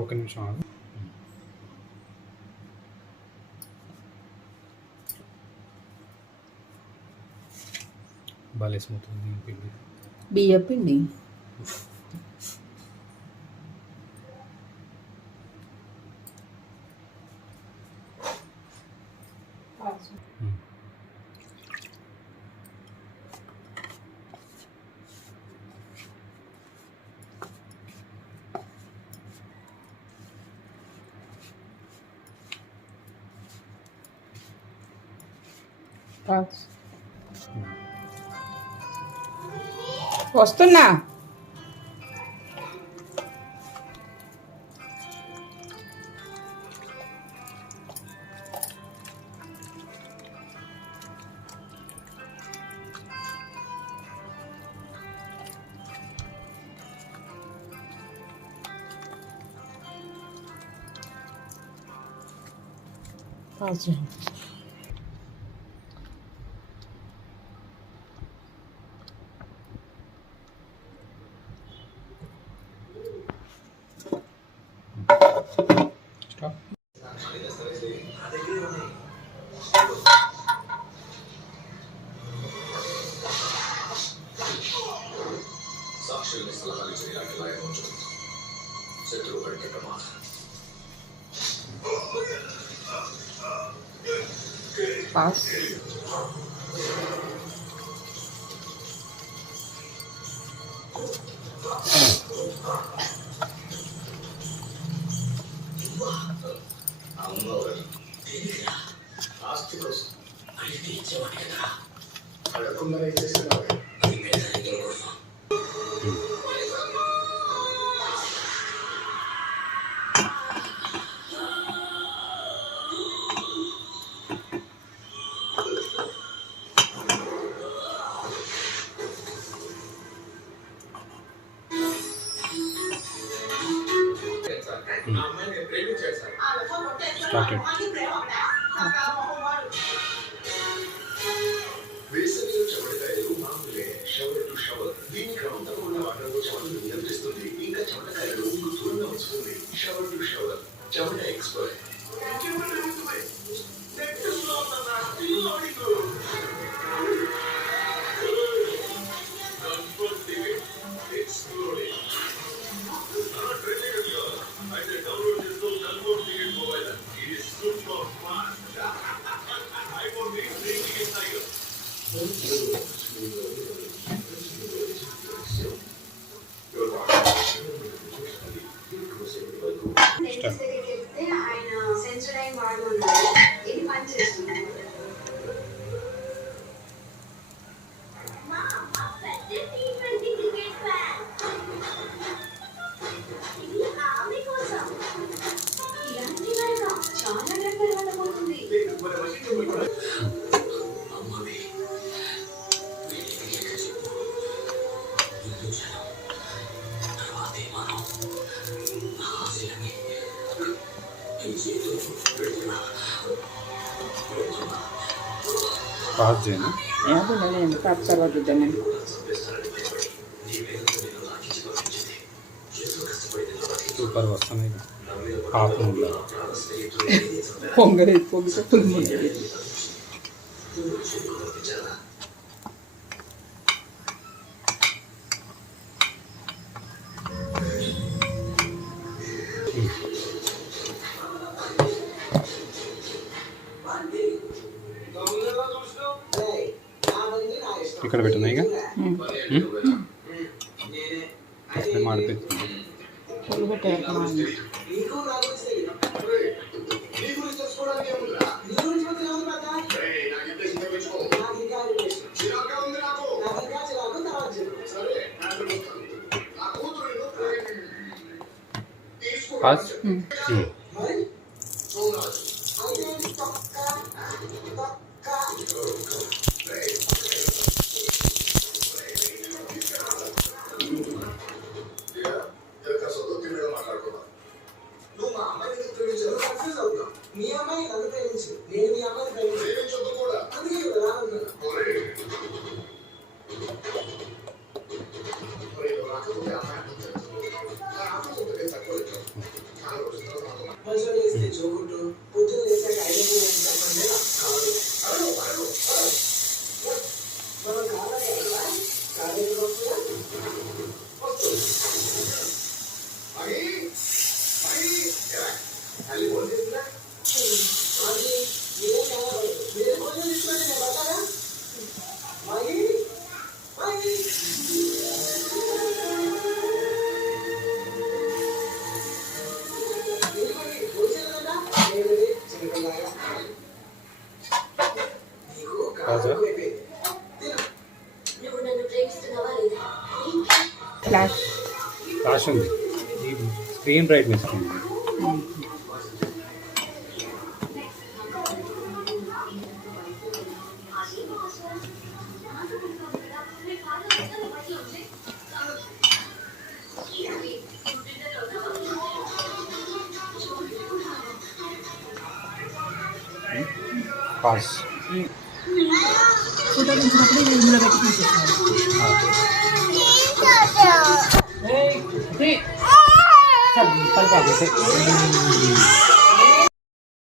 ఒక నిమిషం ఆగు. భలే స్మూత్ ఉంది పిండి. బియ్య పిండి. వస్తున్నా. స్టాప్. సాక్షుల్ని సలహాలు ఇచ్చిన ఇలాంటి లాయర్ ఉంటుంది. శత్రువు పడితే ప్రమాదం. పాస్. ఆస్తి కోసం అడిగితే ఇచ్చేవాడి కదా. అడగకుండా ఇచ్చేస్తున్నావు. స్టార్టెడ్. వేసవిలో చెమటకాయలు మామూలే. Shower to shower. దీని క్రమం తప్పకుండా వాటర్లో చెమటను నియంత్రిస్తుంది. ఇంకా చెమటకాయలు మీకు దూరంగా ఉంచుతుంది. Shower to shower. చెమట ఎక్స్పర్ట్. పాస్ చేయను. నేను తర్వాత ఇద్దాను. సూపర్ వస్తున్నాయి. హాఫ్ మూడు పొంగలేదు పొంగితే ఫుల్ ముందు. ఇక్కడ పెట్టినాయి ఇక మాడిపోయింది. ఫుల్ పెట్టారు. పాస్. మీ అమ్మాయి నన్ను ప్రేమించు, నేను మీ అమ్మాయిని ప్రేమించొద్దు కూడా. అందుకే రాకపోతే అమ్మాయి తక్కువ. ఫ్లాష్. ఫ్లాష్ ఉంది. ఈ స్క్రీన్ బ్రైట్నెస్ ఉంది. పాస్. ఫోటో తీసినప్పుడు ఇది ఇందులో పెట్టి తీసేస్తున్నాను. చల్, పైకి ఆగు.